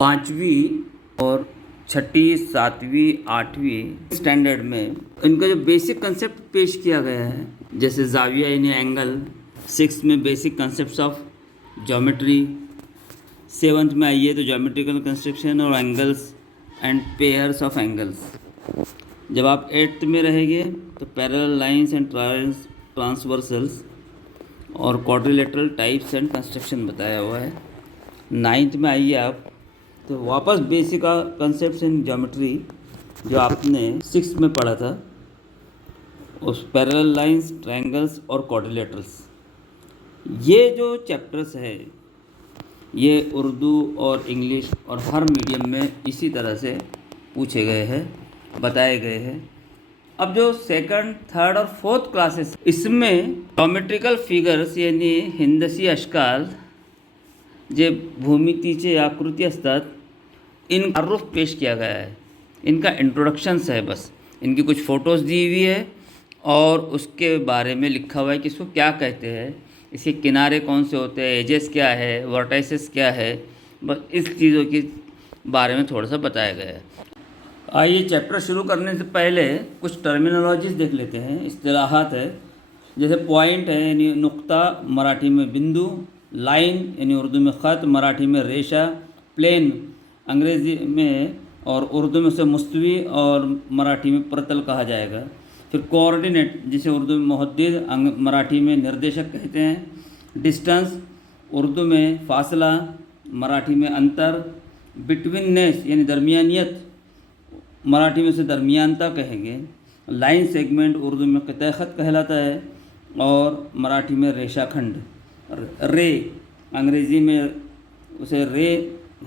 पाँचवीं और छठी, सातवीं, आठवीं स्टैंडर्ड में इनका जो बेसिक कंसेप्ट पेश किया गया है, जैसे जाविया यानी एंगल, सिक्स में basic concepts of geometry, seventh में आइए तो ज्योमेट्रिकल कंस्ट्रक्शन और angles and pairs of angles. जब आप एट्थ में रहेंगे तो पैरेलल लाइंस एंड ट्रांसवर्सल्स और क्वाड्रिलेटरल टाइप्स एंड कंस्ट्रक्शन बताया हुआ है। नाइन्थ में आइए आप तो वापस बेसिक कंसेप्ट्स इन ज्योमेट्री जो आपने सिक्स में पढ़ा था, उस पैरेलल लाइंस, ट्रायंगल्स और क्वाड्रिलेटरल्स, ये जो चैप्टर्स है ये उर्दू और इंग्लिश और हर मीडियम में इसी तरह से पूछे गए हैं, बताए गए हैं। अब जो सेकंड, थर्ड और फोर्थ क्लासेस, इसमें ज्योमेट्रिकल फिगर्स यानी हिंदसी अशकाल जे भूमितीचे आकृती असतात, इन तारुफ पेश किया गया है। इनका इंट्रोडक्शंस है, बस इनकी कुछ फ़ोटोज़ दी हुई है और उसके बारे में लिखा हुआ है कि इसको क्या कहते हैं, इसके किनारे कौन से होते हैं, एजेस क्या है, वर्टाइसेस क्या है, बस इस चीज़ों के बारे में थोड़ा सा बताया गया है। आइए चैप्टर शुरू करने से पहले कुछ टर्मिनोलॉजीज देख लेते हैं, इस्तिलाहात है। जैसे पॉइंट है यानी नुक्ता, मराठी में बिंदु, लाइन यानी उर्दू में ख़त, मराठी में रेशा, प्लेन अंग्रेज़ी में और उर्दू में उसे मुस्तवी और मराठी में प्रतल कहा जाएगा। फिर कोऑर्डिनेट जिसे उर्दू में मुहद्दिद, मराठी में निर्देशक कहते हैं। डिस्टेंस उर्दू में फासला, मराठी में अंतर। बिटवीननेस यानी दरमियानियत, मराठी में उसे दरमियानता कहेंगे। लाइन सेगमेंट उर्दू में क़िता ख़त कहलाता है और मराठी में रेशाखंड। रे अंग्रेज़ी में उसे रे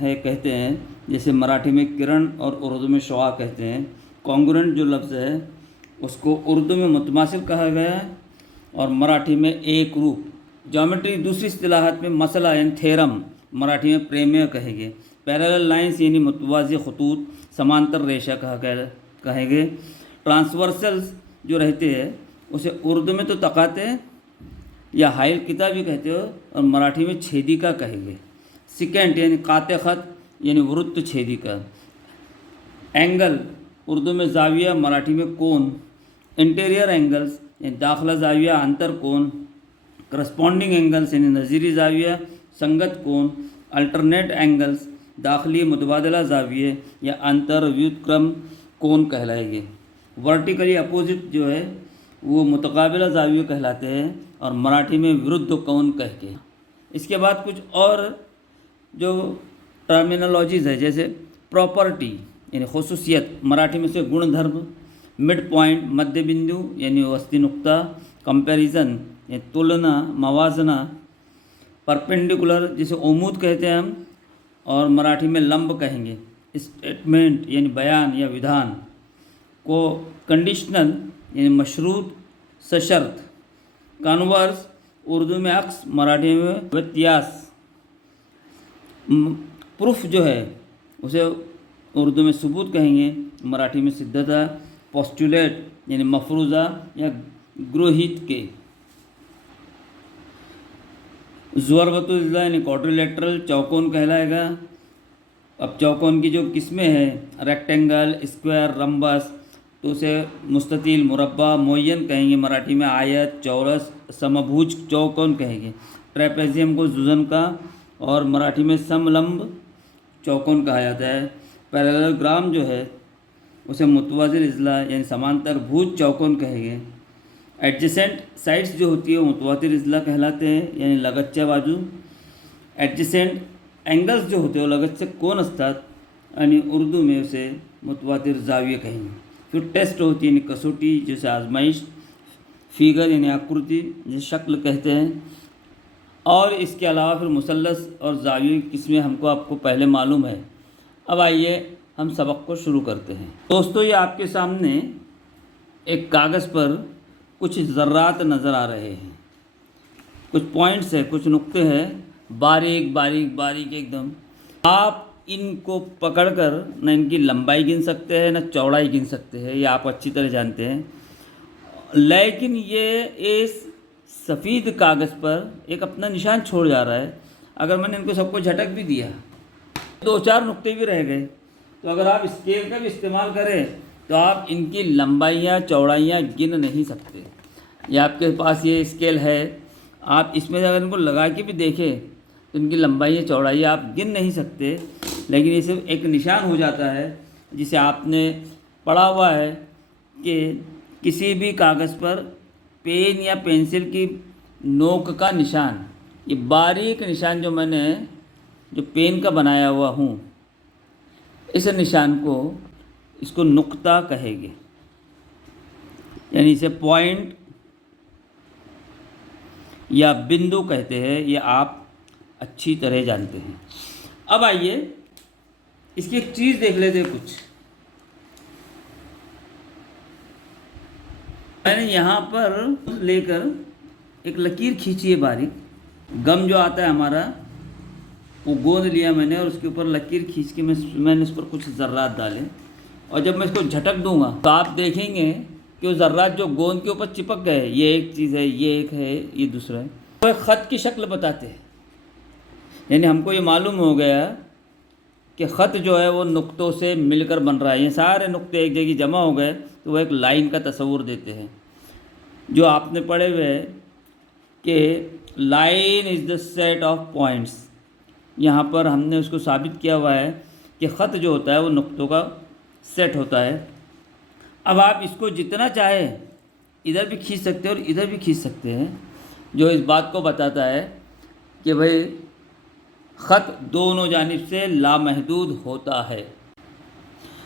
है कहते हैं, जैसे मराठी में किरण और उर्दू में शुआ कहते हैं। कॉन्ग्रुएंट जो लफ्ज़ है उसको उर्दू में मुतमासिल कहा गया है और मराठी में एक रूप। ज्योमेट्री दूसरी इस्तिलाहात में मसला यानी थेरम, मराठी में प्रेमेय कहेंगे। पैरेलल लाइंस यानी मुतवाज़ी खतूत, समांतर रेशा कहेंगे। ट्रांसवर्सल्स जो रहते हैं उसे उर्दू में तो तकाते या हाइल किताब भी कहते हो और मराठी में छेदिका कहेंगे। सिकेंट यानी काते ख़त यानी वृत्त छेदिका। एंगल उर्दू में जाविया, मराठी में कोन। इंटीरियर एंगल्स यानी दाखला जाविया, अंतर कोन। करस्पॉन्डिंग एंगल्स यानी नज़ीरी जाविया, संगत कोन। अल्टरनेट एंगल्स दाखिली मुतबादला जाविये या अंतर व्युत्क्रम कोन कहलाएंगे। वर्टिकली अपोजिट जो है वो मुतकाबिला जाविये कहलाते हैं और मराठी में विरुद्ध कोन कह के। इसके बाद कुछ और जो टर्मिनोलॉजीज़ है, जैसे प्रॉपर्टी यानी खुसूसियत, मराठी में से गुणधर्म। मिड पॉइंट मध्य बिंदु यानी वस्ती नुक्ता। कंपैरिजन यानी तुलना, मवाजना। परपेंडिकुलर जिसे उमूद कहते हैं हम और मराठी में लंब कहेंगे। स्टेटमेंट यानी बयान या विधान को। कंडीशनल यानी मशरूत, सशर्त। कन्वर्स उर्दू में अक्स, मराठी में व्यत्यास। प्रूफ जो है उसे उर्दू में सबूत कहेंगे, मराठी में सिद्धता। पोस्टुलेट यानी मफरूज़ा या गृहीत के। ज़ुअरबतुल इज़्ला यानी क्वाड्रिलेटरल चौकोन कहलाएगा। अब चौकोन की जो किस्में हैं, रेक्टेंगल, स्क्वायर, रम्बस, तो उसे मुस्ततील, मुरब्बा, मुय्यन कहेंगे, मराठी में आयत, चौरस, समभुज चौकोन कहेंगे। ट्रेपेजियम को जुज़न का और मराठी में समलंब चौकोन कहा जाता है। पैरेललोग्राम जो है उसे मुतवाज़िल इज़्ला यानी समांतर भुज चौकोन कहेंगे। एडजेसेंट साइड्स जो होती है वो मुतवातिर इज़्ला कहलाते हैं यानी लगतच्या बाजू। एडजेसेंट एंगल्स जो होते हैं वो लगतचे कोन असतात आणि उर्दू में उसे मुतवातिर जाविये कहेंगे। फिर टेस्ट होती है यानी कसौटी, जैसे आजमाइश। फिगर यानी आकृति, जिसे शक्ल कहते हैं। और इसके अलावा फिर मुसल्लस और जाविये की किस्में हमको आपको पहले मालूम है। अब आइए हम सबक को शुरू करते हैं। दोस्तों, ये आपके सामने एक कागज़ पर कुछ ज़र्रात नज़र आ रहे हैं, कुछ पॉइंट्स है, कुछ नुक्ते हैं, बारीक बारीक बारीक एकदम। आप इनको पकड़कर न इनकी लंबाई गिन सकते हैं न चौड़ाई गिन सकते हैं, ये आप अच्छी तरह जानते हैं। लेकिन ये इस सफ़ेद कागज़ पर एक अपना निशान छोड़ जा रहा है। अगर मैंने इनको सबको झटक भी दिया 2-4 नुक्ते भी रह गए। तो अगर आप स्केल का भी इस्तेमाल करें तो आप इनकी लंबाइयाँ चौड़ाइयाँ गिन नहीं सकते। ये आपके पास ये स्केल है, आप इसमें अगर इनको लगा के भी देखें तो इनकी लंबाइयाँ चौड़ाइयाँ आप गिन नहीं सकते। लेकिन ये सिर्फ एक निशान हो जाता है, जिसे आपने पढ़ा हुआ है कि किसी भी कागज़ पर पेन या पेंसिल की नोक का निशान, ये बारीक निशान जो पेन का बनाया हुआ हूँ, इस निशान को इसको नुक्ता कहेंगे, यानी इसे पॉइंट या बिंदु कहते हैं। ये आप अच्छी तरह जानते हैं। अब आइए इसकी एक चीज़ देख लेते हैं कुछ। मैंने यहाँ पर लेकर एक लकीर खींची है बारीक, गम जो आता है हमारा वो गोंद लिया मैंने, और उसके ऊपर लकीर खींच के मैंने इस पर कुछ ज़र्रात डाले, और जब मैं इसको झटक दूंगा तो आप देखेंगे कि वो ज़र्रात जो गोंद के ऊपर चिपक गए, ये एक चीज़ है, ये एक है, ये दूसरा है, वो एक ख़त की शक्ल बताते हैं। यानी हमको ये मालूम हो गया कि ख़त जो है वो नुक्तों से मिलकर बन रहा है। ये सारे नुक्ते एक जगह जमा हो गए तो वो एक लाइन का तस्वुर देते हैं। जो आपने पढ़े हुए है कि line is the set of points, यहाँ पर हमने उसको साबित किया हुआ है कि ख़त जो होता है वो नुक्तों का सेट होता है। अब आप इसको जितना चाहे इधर भी खींच सकते हैं और इधर भी खींच सकते हैं, जो इस बात को बताता है कि भाई ख़त दोनों जानिब से लामहदूद होता है।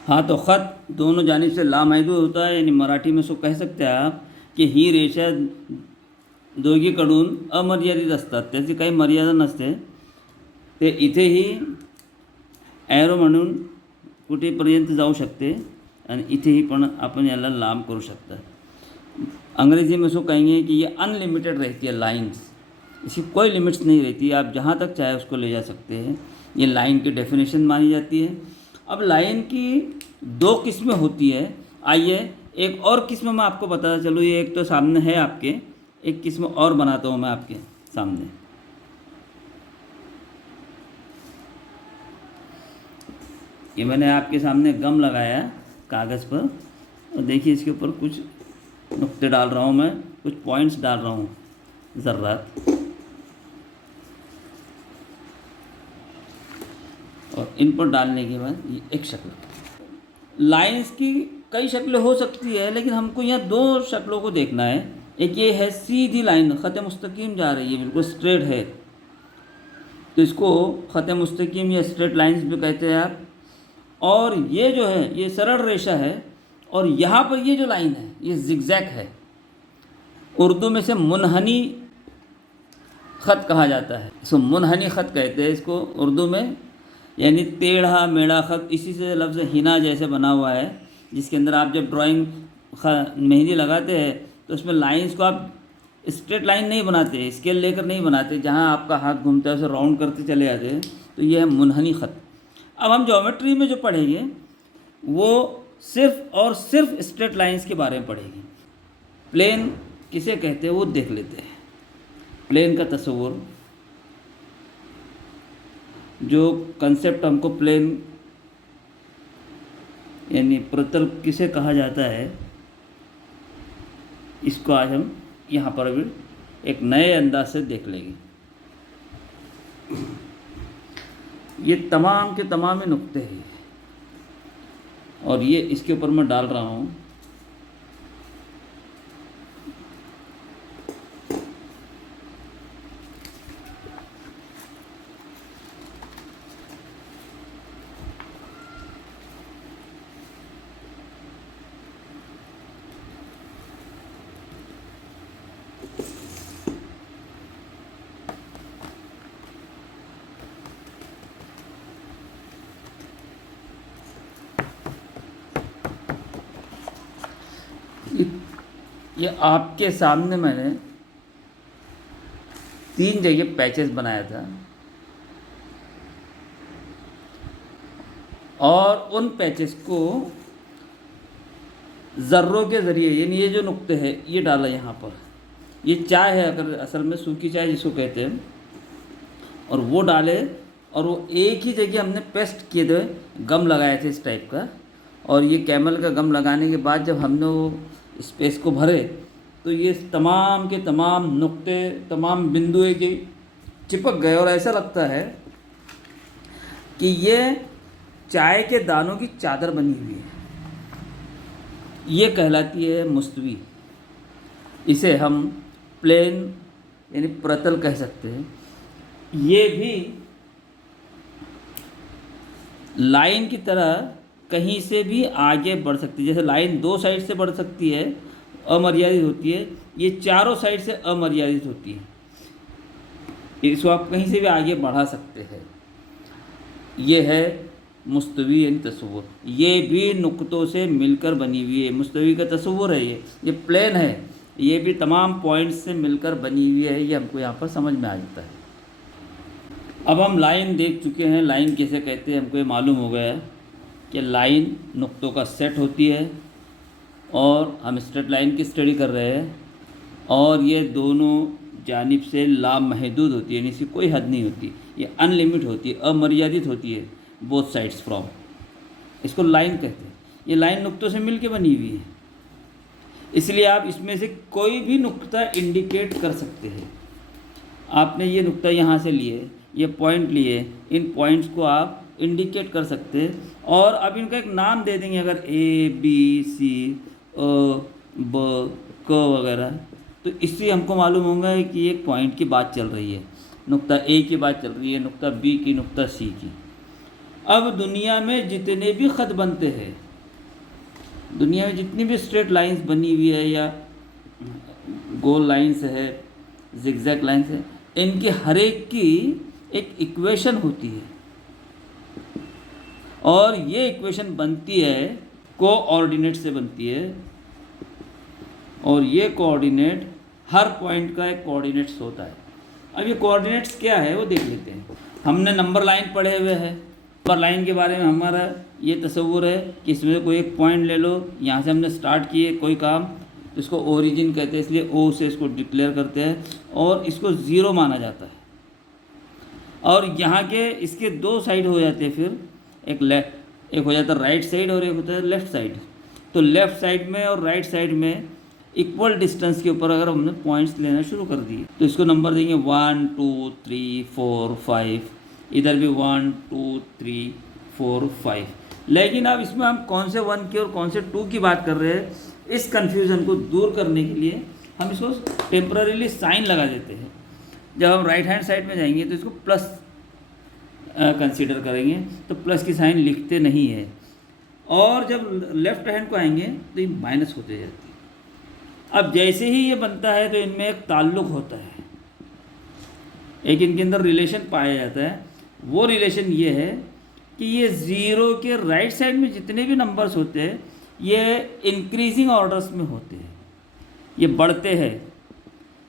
हाँ, तो ख़त दोनों जानिब से लामहदूद होता है, यानी मराठी में उसको कह सकते हैं आप की ही रेषा दोघीकडून अमर्यादित असतात, त्याची काही मर्यादा नसते। ते इथेही ॲरो म्हणून कुठेपर्यंत जाऊ शकते आणि इथेही पण आपण याला लांब करू शकता। अंग्रेज़ी में उसको कहेंगे कि ये अनलिमिटेड रहती है लाइन्स, इसकी कोई लिमिट्स नहीं रहती, आप जहाँ तक चाहे उसको ले जा सकते हैं। ये लाइन की डेफिनेशन मानी जाती है। अब लाइन की 2 किस्में होती है। आइए एक और किस्म मैं आपको बताता चलूँ। ये एक तो सामने है आपके, एक किस्म और बनाता हूँ मैं आपके सामने। ये मैंने आपके सामने गम लगाया कागज़ पर, और देखिए इसके ऊपर कुछ नुक्ते डाल रहा हूँ मैं, कुछ पॉइंट्स डाल रहा हूँ, ज़र्रात। और इन पर डालने के बाद ये एक शक्ल। लाइंस की कई शक्लें हो सकती है, लेकिन हमको यहाँ 2 शक्लों को देखना है। एक ये है सीधी लाइन, ख़त मुस्तकीम जा रही है, बिल्कुल स्ट्रेट है, तो इसको ख़त मुस्तकीम या स्ट्रेट लाइंस भी कहते हैं आप। और ये जो है ये सरल रेशा है, और यहाँ पर ये जो लाइन है ये ज़िगज़ैग है। उर्दू में से मुनहनी ख़त कहा जाता है, इसको मुनहनी ख़त कहते हैं इसको उर्दू में, यानी टेढ़ा मेढ़ा ख़त। इसी से लफ्ज़ हिना जैसे बना हुआ है, जिसके अंदर आप जब ड्राइंग मेहंदी लगाते हैं तो उसमें लाइंस को आप स्ट्रेट लाइन नहीं बनाते, स्केल लेकर नहीं बनाते, जहाँ आपका हाथ घूमता है उसे राउंड करते चले जाते हैं, तो ये है मुनहनी ख़त। अब हम ज्योमेट्री में जो पढ़ेंगे वो सिर्फ़ और सिर्फ स्ट्रेट लाइंस के बारे में पढ़ेंगे। प्लेन किसे कहते हैं वो देख लेते हैं। प्लेन का तस्वुर, जो कंसेप्ट हमको प्लेन यानी प्रतल किसे कहा जाता है, इसको आज हम यहाँ पर भी एक नए अंदाज से देख लेंगे। ये तमाम के तमाम ही नुक्ते हैं, और ये इसके ऊपर मैं डाल रहा हूँ ये आपके सामने मैंने 3 जगह पैचेस बनाया था, और उन पैचेस को ज़र्रों के ज़रिए, यानी ये जो नुक्ते हैं ये डाला यहाँ पर। ये चाय है, अगर असल में सूखी चाय जिसको कहते हैं, और वो डाले, और वो एक ही जगह हमने पेस्ट किए थे, गम लगाए थे इस टाइप का, और ये कैमल का गम लगाने के बाद जब हमने वो स्पेस को भरे तो ये तमाम के तमाम नुक्ते, तमाम बिंदु एक चिपक गए और ऐसा लगता है कि ये चाय के दानों की चादर बनी हुई है। ये कहलाती है मुस्तवी। इसे हम प्लेन यानी प्रतल कह सकते हैं। ये भी लाइन की तरह कहीं से भी आगे बढ़ सकती है। जैसे लाइन दो साइड से बढ़ सकती है, अमर्यादित होती है, ये चारों साइड से अमर्यादित होती है। इसको आप कहीं से भी आगे बढ़ा सकते हैं। ये है मुस्तवी यानी तस्वुर। ये भी नुक्तों से मिलकर बनी हुई है। मुस्तवी का तस्वुर है ये प्लेन है, ये भी तमाम पॉइंट्स से मिलकर बनी हुई है। ये हमको यहाँ पर समझ में आ जाता है। अब हम लाइन देख चुके हैं, लाइन कैसे कहते हैं हमको ये मालूम हो गया है कि लाइन नुक्तों का सेट होती है, और हम स्ट्रेट लाइन की स्टडी कर रहे हैं, और ये दोनों जानिब से लामहदूद होती है, यानी इसकी कोई हद नहीं होती, ये अनलिमिट होती है, अमर्यादित होती है बोथ साइड्स फ्रॉम। इसको लाइन कहते हैं। ये लाइन नुक्तों से मिल के बनी हुई है, इसलिए आप इसमें से कोई भी नुक्ता इंडिकेट कर सकते हैं। आपने ये नुक्ता यहाँ से लिए, ये पॉइंट लिए, इन पॉइंट्स को आप इंडिकेट कर सकते हैं, और अब इनका एक नाम दे देंगे। अगर ए बी सी ब क वगैरह, तो इससे हमको मालूम होगा कि एक पॉइंट की बात चल रही है, नुक्ता ए की बात चल रही है, नुक्ता बी की, नुक्ता सी की। अब दुनिया में जितने भी ख़त बनते हैं, दुनिया में जितनी भी स्ट्रेट लाइंस बनी हुई है या गोल लाइंस है, जिगजैग लाइंस है, इनकी हर एक की एक इक्वेशन होती है, और ये इक्वेशन बनती है कोऑर्डिनेट से बनती है, और ये कोऑर्डिनेट हर पॉइंट का एक कोऑर्डिनेट्स होता है। अब ये कोऑर्डिनेट्स क्या है वो देख लेते हैं। हमने नंबर लाइन पढ़े हुए हैं। नंबर लाइन के बारे में हमारा ये तस्वुर है कि इसमें कोई एक पॉइंट ले लो, यहाँ से हमने स्टार्ट किए कोई काम, तो इसको ओरिजिन कहते हैं, इसलिए ओ से इसको डिक्लेयर करते हैं, और इसको ज़ीरो माना जाता है। और यहाँ के इसके दो साइड हो जाते हैं, फिर एक हो जाता है राइट साइड और एक होता है लेफ़्ट साइड। तो लेफ़्ट साइड में और राइट साइड में इक्वल डिस्टेंस के ऊपर अगर हमने पॉइंट्स लेना शुरू कर दिए, तो इसको नंबर देंगे 1 2 3 4 5, इधर भी 1 2 3 4 5। लेकिन अब इसमें हम कौन से 1 की और कौन से 2 की बात कर रहे हैं, इस कन्फ्यूज़न को दूर करने के लिए हम इसको टेम्पररीली साइन लगा देते हैं। जब हम राइट हैंड साइड में जाएंगे तो इसको प्लस कंसीडर करेंगे, तो प्लस की साइन लिखते नहीं है, और जब लेफ़्ट हैंड को आएंगे तो ये माइनस होते जाती है। अब जैसे ही ये बनता है तो इनमें एक ताल्लुक़ होता है, एक इनके अंदर रिलेशन पाया जाता है। वो रिलेशन ये है कि ये ज़ीरो के राइट साइड में जितने भी नंबर्स होते हैं ये इंक्रीजिंग ऑर्डर्स में होते हैं, ये बढ़ते हैं,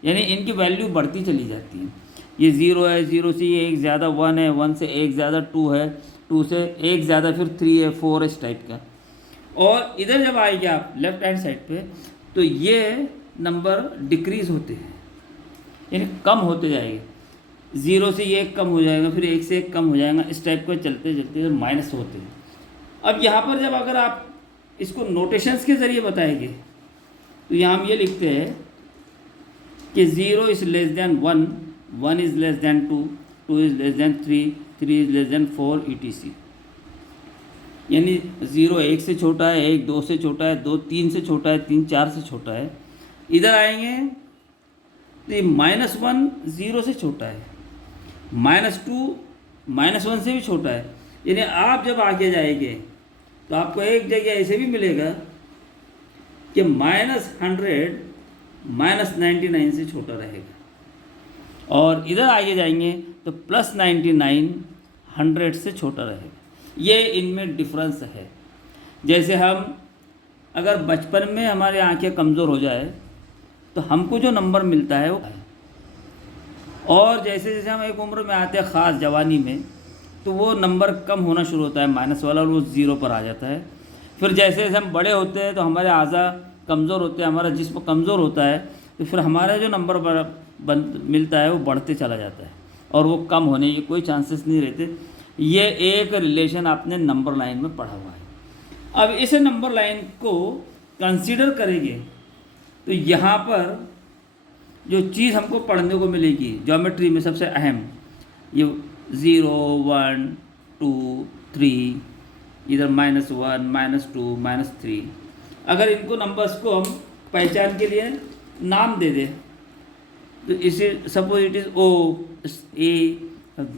यानी इनकी वैल्यू बढ़ती चली जाती है। ये 0 है, 0 से ये एक ज़्यादा 1 है, 1 से एक ज़्यादा 2 है, 2 से एक ज़्यादा फिर 3 है, 4 है, इस टाइप का। और इधर जब आएंगे आप लेफ़्ट हैंड साइड पे, तो ये नंबर डिक्रीज़ होते हैं, यानी कम होते जाएंगे। 0 से ये एक कम हो जाएगा, फिर 1 से एक कम हो जाएगा, इस टाइप को चलते चलते माइनस होते हैं। अब यहाँ पर जब अगर आप इसको नोटेशंस के ज़रिए बताएंगे, तो यहाँ हम ये लिखते हैं कि 0 is less than 1, 1 is less than 2, 2 is less than 3, 3 is less than 4 etc। यानी 0 1 से छोटा है, 1 2 से छोटा है, 2 3 से छोटा है, 3 4 से छोटा है। इधर आएंगे तो ये -1 0 से छोटा है, -2 -1 से भी छोटा है। यानी आप जब आगे जाएंगे तो आपको एक जगह ऐसे भी मिलेगा कि -100 -99 से छोटा रहेगा, और इधर आगे जाएंगे तो +99 100 से छोटा रहेगा। ये इनमें डिफरेंस है। जैसे हम अगर बचपन में हमारे आंखें कमज़ोर हो जाए तो हमको जो नंबर मिलता है वो, और जैसे जैसे हम एक उम्र में आते हैं, ख़ास जवानी में, तो वो नंबर कम होना शुरू होता है, माइनस वाला, और वो 0 पर आ जाता है। फिर जैसे जैसे हम बड़े होते हैं तो हमारे आज़ा कमज़ोर होते हैं, हमारा जिस्म कमज़ोर होता है, तो फिर हमारा जो नंबर मिलता है वो बढ़ते चला जाता है, और वो कम होने के कोई चांसेस नहीं रहते। ये एक रिलेशन आपने नंबर लाइन में पढ़ा हुआ है। अब इस नंबर लाइन को कंसीडर करेंगे तो यहाँ पर जो चीज़ हमको पढ़ने को मिलेगी ज्योमेट्री में सबसे अहम, ये 0 1 2 3, इधर -1 -2 -3, अगर इनको नंबर्स को हम पहचान के लिए नाम दे दें तो इसे suppose it is O, A,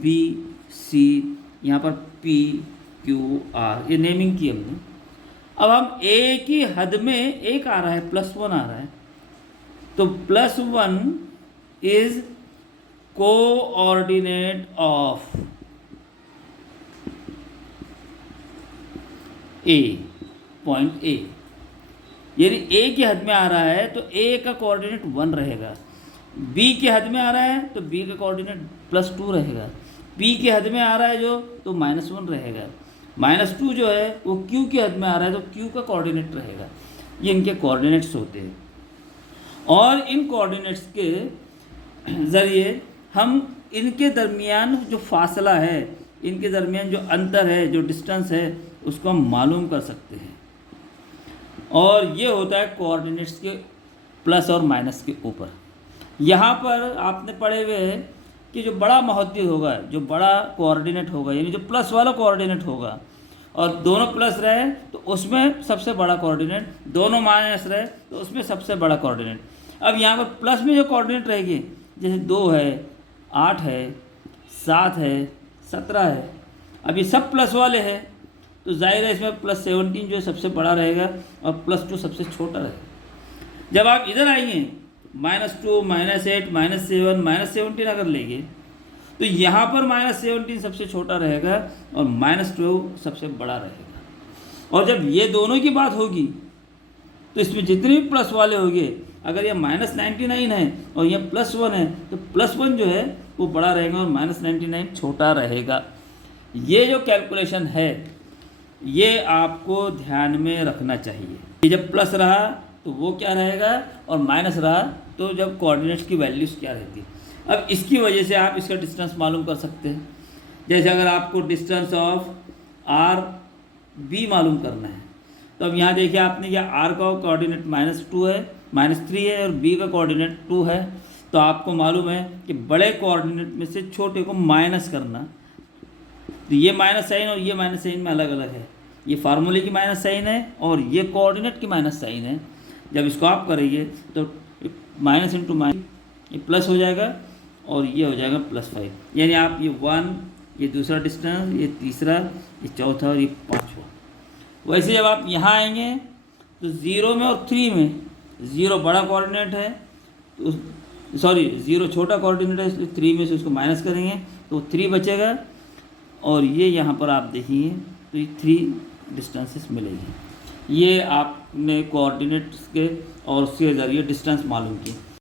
B, C, यहाँ पर P, Q, R, ये नेमिंग की हमने। अब हम A की हद में एक आ रहा है, +1 आ रहा है, तो +1 is coordinate of A, point A। यदि A की हद में आ रहा है तो A का कोऑर्डिनेट 1 रहेगा, B की हद में आ रहा है तो B का कोऑर्डिनेट +2 रहेगा, P की हद में आ रहा है जो तो -1 रहेगा, -2 जो है वो Q की हद में आ रहा है तो Q का कोऑर्डिनेट रहेगा। ये इनके कोऑर्डिनेट्स होते हैं और इन कोऑर्डिनेट्स के ज़रिए हम इनके दरमियान जो फासला है, इनके दरमियान जो अंतर है, जो डिस्टेंस है, उसको हम मालूम कर सकते हैं। और ये होता है कोऑर्डिनेट्स के प्लस और माइनस के ऊपर। यहाँ पर आपने पढ़े हुए हैं कि जो बड़ा महत्व होगा, जो बड़ा कोऑर्डिनेट होगा, यानी जो प्लस वाला कोऑर्डिनेट होगा और दोनों प्लस रहे तो उसमें सबसे बड़ा कोऑर्डिनेट, दोनों माइनस रहे तो उसमें सबसे बड़ा कोऑर्डिनेट। अब यहाँ पर प्लस में जो कोऑर्डिनेट रहेगी, जैसे 2 है, 8 है, 7 है, 17 है, अब ये सब प्लस वाले हैं तो जाहिर है इसमें +17 जो है सबसे बड़ा रहेगा और +2 सबसे छोटा रहेगा। जब आप इधर आएंगे -2, -8, -7, -17 अगर लेंगे तो यहाँ पर -17 सबसे छोटा रहेगा और -12 सबसे बड़ा रहेगा। और जब ये दोनों की बात होगी तो इसमें जितने भी प्लस वाले होंगे, अगर ये -99 है और ये +1 है तो +1 जो है वो बड़ा रहेगा और -99 छोटा रहेगा। ये जो कैलकुलेशन है ये आपको ध्यान में रखना चाहिए कि जब प्लस रहा तो वो क्या रहेगा और माइनस रहा तो जब कोऑर्डिनेट्स की वैल्यूज़ क्या रहती है। अब इसकी वजह से आप इसका डिस्टेंस मालूम कर सकते हैं। जैसे अगर आपको डिस्टेंस ऑफ आर बी मालूम करना है तो अब यहाँ देखिए आपने क्या आर का कोऑर्डिनेट -2 है, -3 है और बी का कोऑर्डिनेट 2 है, तो आपको मालूम है कि बड़े कोऑर्डिनेट में से छोटे को माइनस करना। तो ये माइनस साइन और ये माइनस साइन में अलग अलग है, ये फार्मूले की माइनस साइन है और ये कोऑर्डिनेट की माइनस साइन है। जब इसको आप करेंगे तो माइनस इंटू माइनस ये प्लस हो जाएगा और ये हो जाएगा +5, यानी आप ये 1, ये दूसरा डिस्टेंस, ये तीसरा, ये चौथा और ये पाँचवा। वैसे जब आप यहाँ आएंगे तो 0 में और 3 में, 0 बड़ा कोऑर्डिनेट है तो 0 छोटा कोऑर्डिनेट है इसलिए 3 में से उसको माइनस करेंगे तो 3 बचेगा और ये यहाँ पर आप देखिए तो ये 3 डिस्टेंसेस मिलेगी। ये आपने कोऑर्डिनेट्स के और उसके ज़रिए डिस्टेंस मालूम की।